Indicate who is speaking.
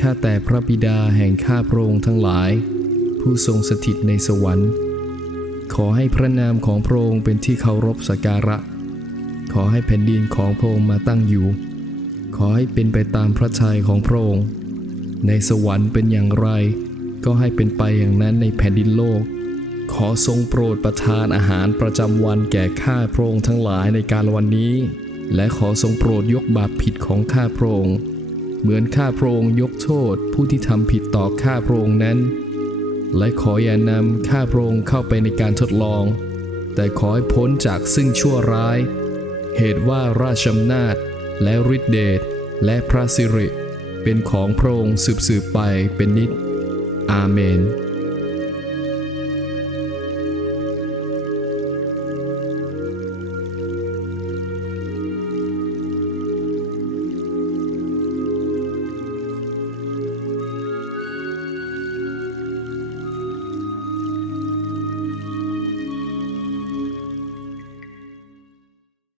Speaker 1: ข้าแต่พระบิดาแห่งข้าพระองค์ทั้งหลาย ผู้ทรงสถิตในสวรรค์ ขอให้พระนามของพระองค์เป็นที่เคารพสักการะ ขอให้แผ่นดินของพระองค์มาตั้งอยู่ ขอให้เป็นไปตามพระทัยของพระองค์ ในสวรรค์เป็นอย่างไร ก็ให้เป็นไปอย่างนั้นในแผ่นดินโลก ขอทรงโปรดประทานอาหารประจำวันแก่ข้าพระองค์ทั้งหลายในการวันนี้ และขอทรงโปรดยกบาปผิดของข้าพระองค์ เหมือนข้าพระองค์ยกโทษผู้ที่ทำผิดต่อข้าพระองค์นั้น และขออย่านำข้าพระองค์เข้าไปในการทดลอง แต่ขอให้พ้นจากซึ่งชั่วร้าย เหตุว่าราชอำนาจและฤทธิเดชและพระสิริ เป็นของพระองค์สืบสืบๆไปเป็นนิจอาเมน